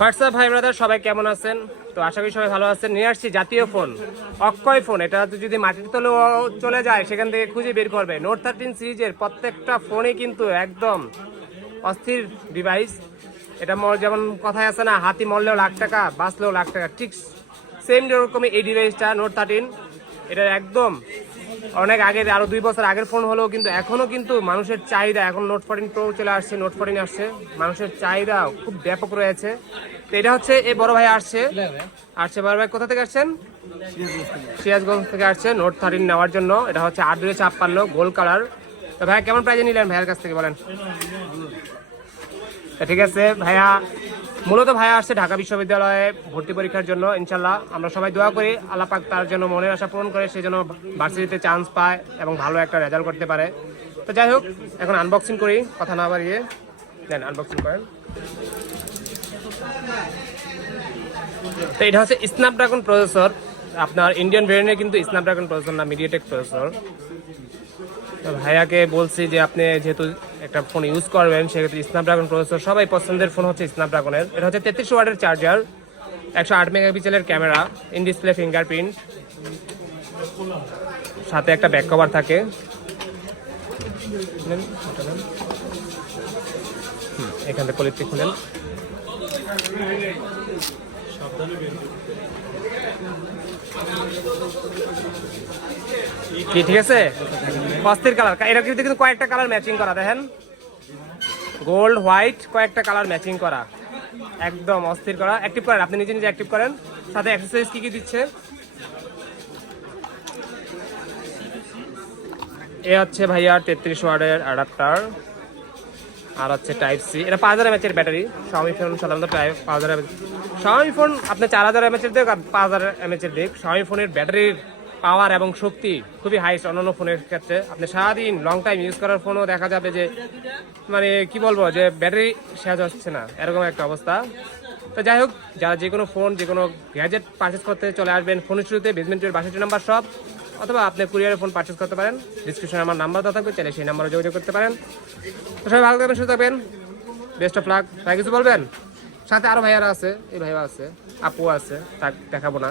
WhatsApp ভাই brother সবাই কেমন আছেন? তো আশা করি সবাই ভালো আছেন। নিয়ে আসছি জাতীয় ফোন, অক্ষয় ফোন। এটা যদি মাটির তলে চলে যায়, সেখান থেকে খুঁজে বের করবে। নোট থার্টিন সিরিজের প্রত্যেকটা ফোনে কিন্তু একদম অস্থির ডিভাইস এটা যেমন কথায় আছে না, হাতি মরলেও লাখ টাকা, বাঁচলেও লাখ টাকা। ঠিক সেম যেরকমই এই ডিভাইসটা নোট থার্টিন এটা একদম অনেক আগের, আরও দুই বছর আগের ফোন হলেও কিন্তু এখনও কিন্তু মানুষের চাহিদা, এখন নোট ফোরটিন প্রো চলে আসছে নোট ফোরটিন আসছে। মানুষের চাহিদা খুব ব্যাপক রয়েছে। তো এটা হচ্ছে, এই বড় ভাই আসছে। আসছে বড় ভাই, কোথা থেকে আসছেন? সিরাজগঞ্জ থেকে আসছে নোট থার্টিন নেওয়ার জন্য। এটা হচ্ছে আট দুই ছাপ্পান্ন, গোল কালার। তো ভাইয়া কেমন প্রাইজে নিলেন ভাইয়ের কাছ থেকে বলেন? ঠিক আছে, ভাইয়া মূলত ভাইয়া আসছে ঢাকা বিশ্ববিদ্যালয়ে ভর্তি পরীক্ষার জন্য, ইনশাল্লাহ। আমরা সবাই দোয়া করি আল্লাহ পাক তার জন্য মনের আশা পূরণ করে, সে যেন ভার্সিটিতে চান্স পায় এবং ভালো একটা রেজাল্ট করতে পারে। তো যাই হোক, এখন আনবক্সিং করি, কথা না বাড়িয়ে। দেন আনবক্সিং করেন। তো এটা হচ্ছে স্ন্যাপড্রাগন প্রসেসর আপনার ইন্ডিয়ান ভেরিয়েন্টে কিন্তু স্ন্যাপড্রাগন প্রসেসর না মিডিয়াটেক প্রসেসর ভাইয়াকে বলছি যে আপনি যেহেতু একটা ফোন ইউজ করবেন, সেক্ষেত্রে স্ন্যাপড্রাগন প্রসেসর সবাই পছন্দের ফোন হচ্ছে স্ন্যাপড্রাগনের এটা হচ্ছে তেত্রিশ ওয়াটের চার্জার একশো আট মেগাপিক্সেলের ক্যামেরা ইন ডিসপ্লে ফিঙ্গারপ্রিন্ট সাথে একটা ব্যাক কভার থাকে। এখান থেকে পলিপটি খুলেন কি, ঠিক আছে? অস্থির কালার এটা কিন্তু কয়েকটা কালার ম্যাচিং করা, দেখেন। গোল্ড হোয়াইট কয়েকটা কালার ম্যাচিং করা। একদম অস্থির করা। অ্যাক্টিভ করেন, আপনি নিজে নিজে অ্যাক্টিভ করেন। সাথে এক্সারসাইজ কি কি দিচ্ছে? এ হচ্ছে ভাইয়া তেত্রিশ ওয়ার্ডের অ্যাডাপ্টার আর হচ্ছে টাইপ সি এটা পাঁচ হাজার এমএচের ব্যাটারি শাওমি ফোন সাধারণত টাইপ পাঁচ হাজার এমএচ শাওমি ফোন আপনি চার হাজার এমএচের দিক আর পাঁচ হাজার এমএচের দিক। শাওমি ফোনের ব্যাটারির পাওয়ার এবং শক্তি খুবই হাইস্ট অন্যান্য ফোনের ক্ষেত্রে। আপনি সারাদিন লং টাইম ইউজ করার ফোনও দেখা যাবে যে মানে কি বলব, যে ব্যাটারি শেষ হচ্ছে না, এরকম একটা অবস্থা। তো যাই হোক, যারা যে কোনো ফোন যে কোনো গ্যাজেট পারচেস করতে চলে আসবেন ফোনের শুরুতে বেসমেন্টের বাষট্টি নাম্বার সব অথবা আপনি কুরিয়ারে ফোন পারচেস করতে পারেন ডিসক্রিপশনে আমার নাম্বার দেওয়া থাকবে, চাইলে সেই নাম্বারে যোগাযোগ করতে পারেন। তো সবাই ভালো থাকবেন, সুস্থ থাকবেন। বেস্ট অফ লাক ভাই কিছু বলবেন? সাথে আরও ভাইয়ারা আছে, এই ভাইয়া আছে, আপু আছে তাক দেখাবো না।